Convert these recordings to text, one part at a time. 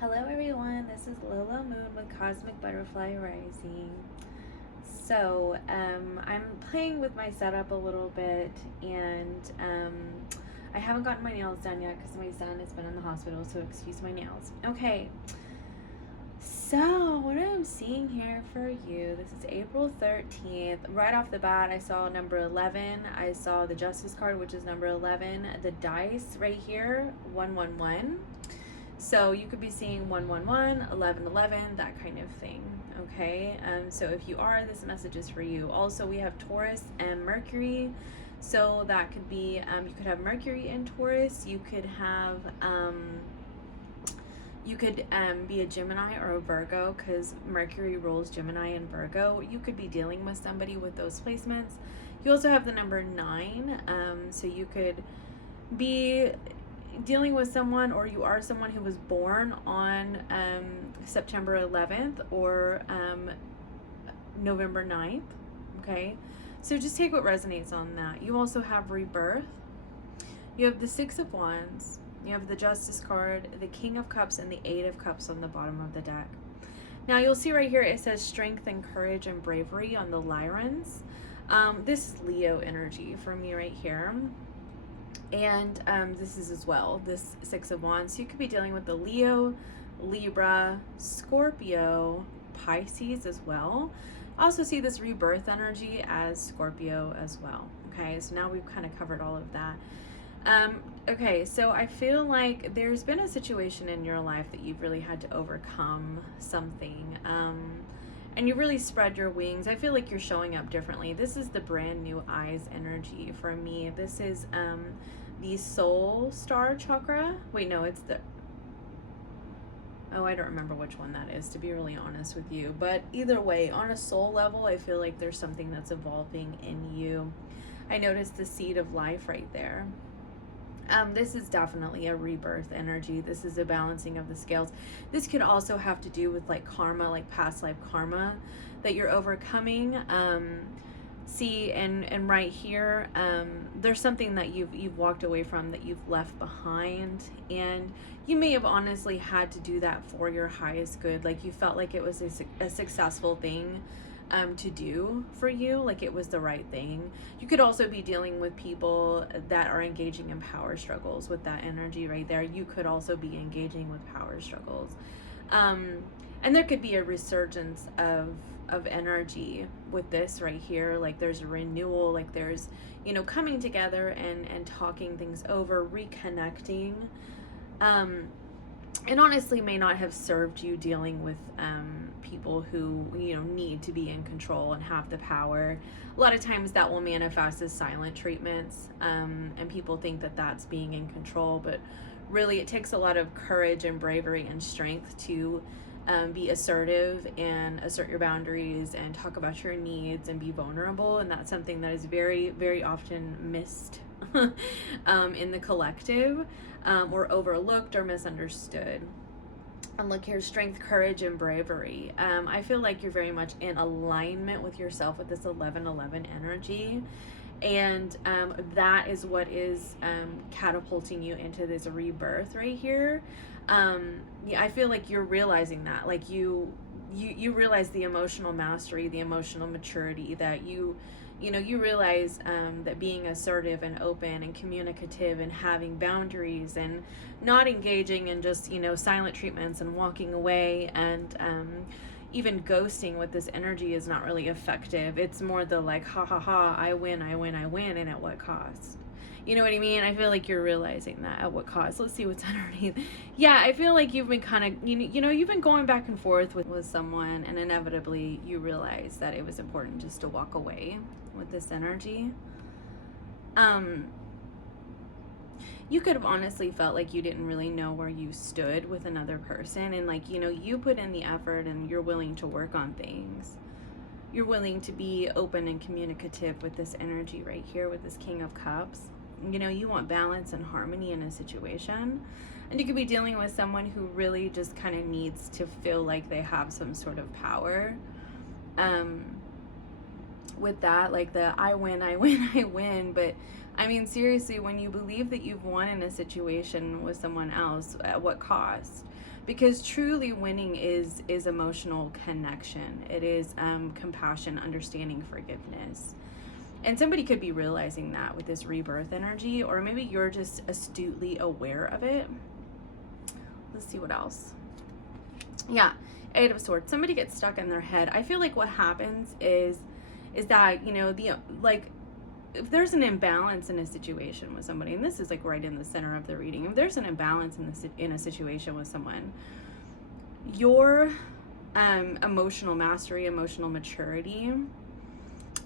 Hello everyone, this is Lola Moon with Cosmic Butterfly Rising. So, I'm playing with my setup a little bit, and I haven't gotten my nails done yet because my son has been in the hospital, so excuse my nails. Okay, so what I'm seeing here for you, this is April 13th. Right off the bat, I saw number 11. I saw the Justice card, which is number 11. The dice right here, 111. So you could be seeing 111, 1111, that kind of thing, okay? So if you are, this message is for you. Also, we have Taurus and Mercury. So that could be, you could have Mercury in Taurus. You could have, be a Gemini or a Virgo, because Mercury rules Gemini and Virgo. You could be dealing with somebody with those placements. You also have the number 9. So you could be dealing with someone, or you are someone who was born on September 11th or November 9th, okay? So just take what resonates on that. You also have rebirth. You have the 6 of Wands. You have the Justice card, the King of Cups, and the 8 of Cups on the bottom of the deck. Now you'll see right here it says strength and courage and bravery on the Lyrans. This is Leo energy for me right here. And this is as well, this 6 of Wands. So you could be dealing with the Leo, Libra, Scorpio, Pisces as well. I also see this rebirth energy as Scorpio as well. Okay, so now we've kind of covered all of that. Okay, so I feel like there's been a situation in your life that you've really had to overcome something. And you really spread your wings. I feel like you're showing up differently. This is the brand new eyes energy for me. This is the soul star chakra. Wait, no, it's the, oh, I don't remember which one that is, to be really honest with you. But either way, on a soul level, I feel like there's something that's evolving in you. I noticed the seed of life right there. This is definitely a rebirth energy. This is a balancing of the scales. This could also have to do with like karma, like past life karma that you're overcoming. See, and right here, there's something that you've walked away from, that you've left behind, and you may have honestly had to do that for your highest good. Like you felt like it was a successful thing to do for you, like it was the right thing. You could also be dealing with people that are engaging in power struggles with that energy right there. You could also be engaging with power struggles. And there could be a resurgence of energy with this right here. Like there's a renewal, like there's, you know, coming together and talking things over, reconnecting. It honestly may not have served you dealing with people who, you know, need to be in control and have the power. A lot of times that will manifest as silent treatments, and people think that that's being in control, but really it takes a lot of courage and bravery and strength to be assertive and assert your boundaries and talk about your needs and be vulnerable. And that's something that is very, very often missed in the collective, or overlooked or misunderstood. And look here, strength, courage, and bravery. I feel like you're very much in alignment with yourself with this 1111 energy. And that is what is catapulting you into this rebirth right here. Yeah, I feel like you're realizing that. Like you realize the emotional mastery, the emotional maturity that you realize that being assertive and open and communicative and having boundaries and not engaging in just, silent treatments and walking away and even ghosting with this energy is not really effective. It's more the like, ha ha ha, I win, and at what cost? You know what I mean? I feel like you're realizing that. At what cost? Let's see what's underneath. Yeah, I feel like you've been kind of, you've been going back and forth with someone, and inevitably you realize that it was important just to walk away with this energy. You could have honestly felt like you didn't really know where you stood with another person, and like, you put in the effort and you're willing to work on things. You're willing to be open and communicative with this energy right here with this King of Cups. You want balance and harmony in a situation. And you could be dealing with someone who really just kind of needs to feel like they have some sort of power. With that, like the I win, but I mean, seriously, when you believe that you've won in a situation with someone else, at what cost? Because truly winning is emotional connection. It is compassion, understanding, forgiveness. And somebody could be realizing that with this rebirth energy, or maybe you're just astutely aware of it. Let's see what else. Yeah, Eight of Swords. Somebody gets stuck in their head. I feel like what happens is that, you know, the like, if there's an imbalance in a situation with somebody, and this is like right in the center of the reading, if there's an imbalance in a situation with someone, your emotional mastery, emotional maturity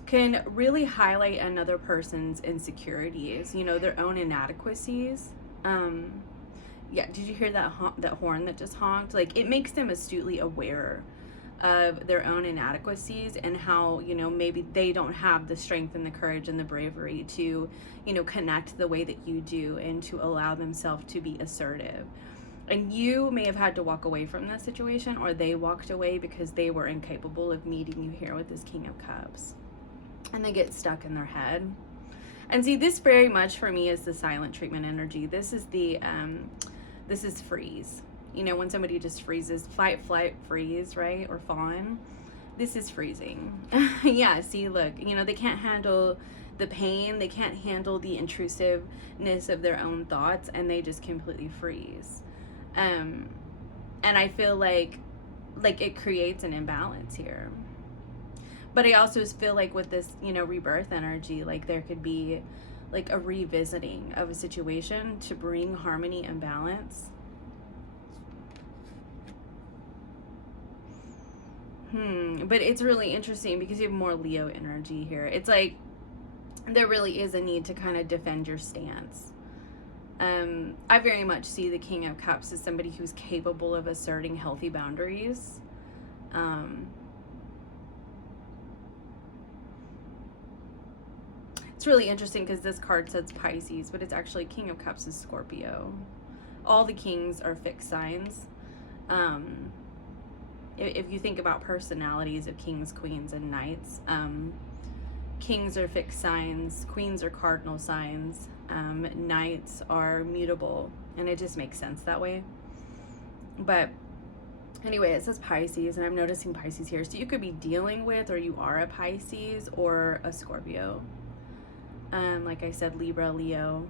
can really highlight another person's insecurities, you know, their own inadequacies. Yeah, did you hear that that horn that just honked? Like, it makes them astutely aware of their own inadequacies and how, you know, maybe they don't have the strength and the courage and the bravery to, you know, connect the way that you do and to allow themselves to be assertive. And you may have had to walk away from that situation, or they walked away because they were incapable of meeting you here with this King of Cups. And they get stuck in their head. And see, this very much for me is the silent treatment energy. This is the this is freeze. You know, when somebody just freezes, fight, flight, freeze, right? Or fawn. This is freezing. Yeah, see, look, you know, they can't handle the pain. They can't handle the intrusiveness of their own thoughts, and they just completely freeze. And I feel like it creates an imbalance here. But I also feel like with this, you know, rebirth energy, like there could be like a revisiting of a situation to bring harmony and balance. But it's really interesting because you have more Leo energy here. It's like there really is a need to kind of defend your stance. I very much see the King of Cups as somebody who's capable of asserting healthy boundaries. It's really interesting because this card says Pisces, but it's actually King of Cups is Scorpio. All the kings are fixed signs. If you think about personalities of kings, queens, and knights, kings are fixed signs, queens are cardinal signs, knights are mutable, and it just makes sense that way. But anyway, it says Pisces, and I'm noticing Pisces here. So you could be dealing with, or you are a Pisces or a Scorpio. Like I said, Libra, Leo.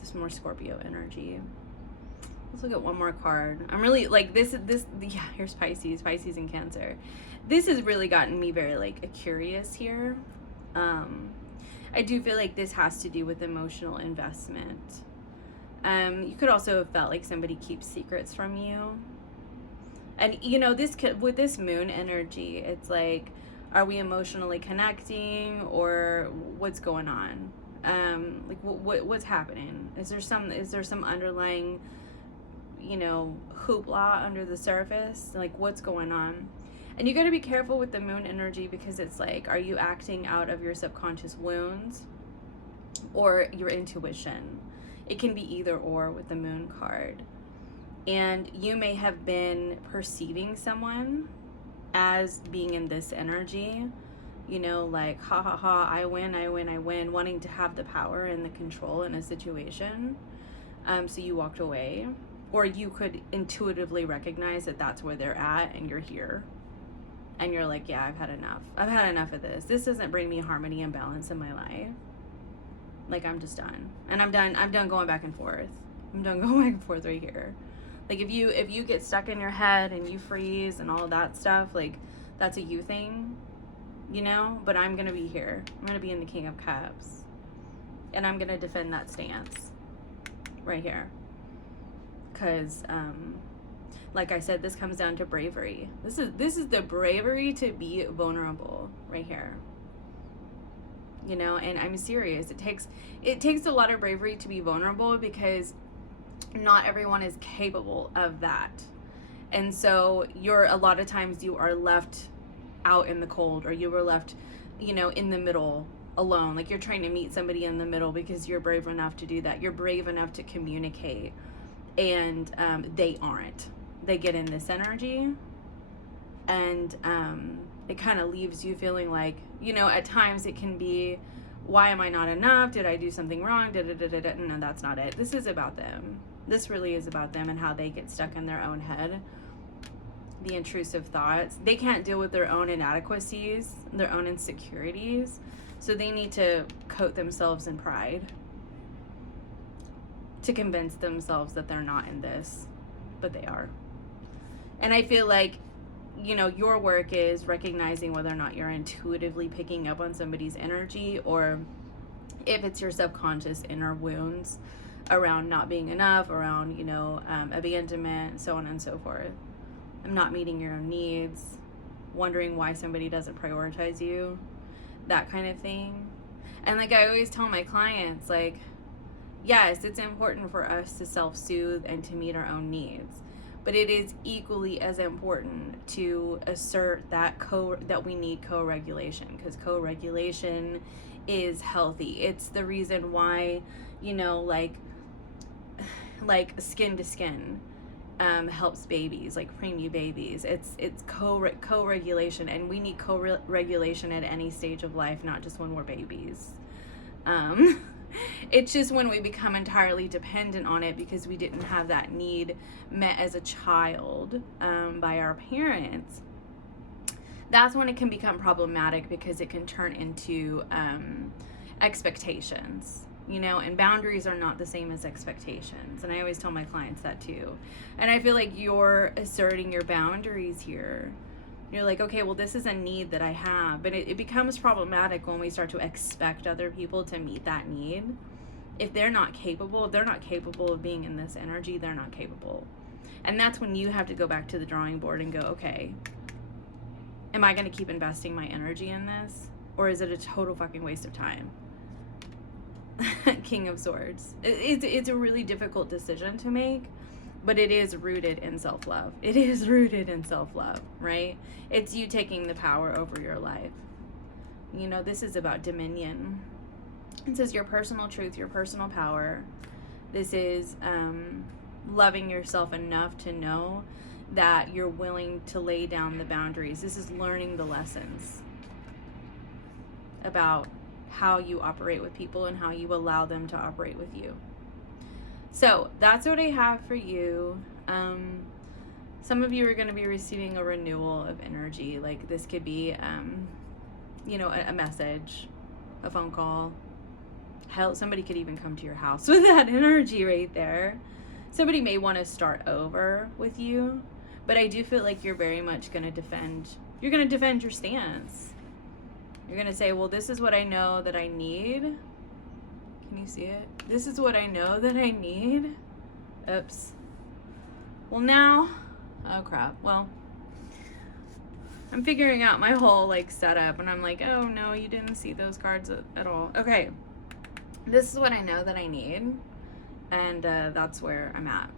Just more Scorpio energy. Let's look at one more card. I'm really like this. Yeah, here's Pisces and Cancer. This has really gotten me very like curious here. I do feel like this has to do with emotional investment. You could also have felt like somebody keeps secrets from you. And you know, this could, with this moon energy, it's like, are we emotionally connecting, or what's going on? Like what's happening? Is there some underlying, you know, hoopla under the surface? Like, what's going on? And you got to be careful with the moon energy, because it's like, are you acting out of your subconscious wounds or your intuition? It can be either or with the moon card. And you may have been perceiving someone as being in this energy, you know, like, ha ha ha, I win, wanting to have the power and the control in a situation. So you walked away, or you could intuitively recognize that that's where they're at, and you're here. And you're like, yeah, I've had enough. I've had enough of this. This doesn't bring me harmony and balance in my life. Like, I'm just done. And I'm done going back and forth. I'm done going back and forth right here. Like, if you get stuck in your head and you freeze and all of that stuff, like, that's a you thing, you know? But I'm going to be here. I'm going to be in the King of Cups. And I'm going to defend that stance right here. Because, like I said, this comes down to bravery. This is the bravery to be vulnerable right here. You know, and I'm serious. It takes a lot of bravery to be vulnerable, because not everyone is capable of that. And so a lot of times you are left out in the cold, or you were left, you know, in the middle alone. Like, you're trying to meet somebody in the middle because you're brave enough to do that. You're brave enough to communicate, and they aren't. They get in this energy, and it kind of leaves you feeling like, you know, at times it can be why am I not enough? Did I do something wrong? No, that's not it. This is about them. This really is about them and how they get stuck in their own head. The intrusive thoughts. They can't deal with their own inadequacies, their own insecurities. So they need to coat themselves in pride to convince themselves that they're not in this, but they are. And I feel like, you know, your work is recognizing whether or not you're intuitively picking up on somebody's energy, or if it's your subconscious inner wounds around not being enough, around, you know, abandonment, so on and so forth. Not meeting your own needs, wondering why somebody doesn't prioritize you, that kind of thing. And like I always tell my clients, like, yes, it's important for us to self-soothe and to meet our own needs, but it is equally as important to assert that we need co-regulation, because co-regulation is healthy. It's the reason why, you know, like skin to skin helps babies, like preemie babies. It's co-regulation, and we need co-regulation at any stage of life, not just when we're babies. It's just when we become entirely dependent on it because we didn't have that need met as a child by our parents, that's when it can become problematic, because it can turn into expectations. You know, and boundaries are not the same as expectations. And I always tell my clients that too. And I feel like you're asserting your boundaries here. You're like, okay, well, this is a need that I have. But it becomes problematic when we start to expect other people to meet that need. If they're not capable of being in this energy, they're not capable. And that's when you have to go back to the drawing board and go, okay, am I going to keep investing my energy in this? Or is it a total fucking waste of time? King of Swords. It's a really difficult decision to make, but it is rooted in self-love. It is rooted in self-love, right? It's you taking the power over your life. You know, this is about dominion. It says your personal truth, your personal power. This is loving yourself enough to know that you're willing to lay down the boundaries. This is learning the lessons about how you operate with people and how you allow them to operate with you. So that's what I have for you. Some of you are going to be receiving a renewal of energy. Like this could be, you know, a message, a phone call. Hell, somebody could even come to your house with that energy right there. Somebody may want to start over with you, but I do feel like you're very much going to defend your stance. You're going to say, well, this is what I know that I need. Can you see it? This is what I know that I need. Oops. Well, now, oh crap. Well, I'm figuring out my whole like setup, and I'm like, oh no, you didn't see those cards at all. Okay. This is what I know that I need. And that's where I'm at.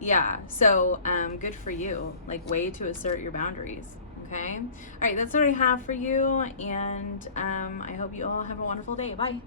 Yeah. So good for you. Like, way to assert your boundaries. Okay. All right. That's what I have for you. And I hope you all have a wonderful day. Bye.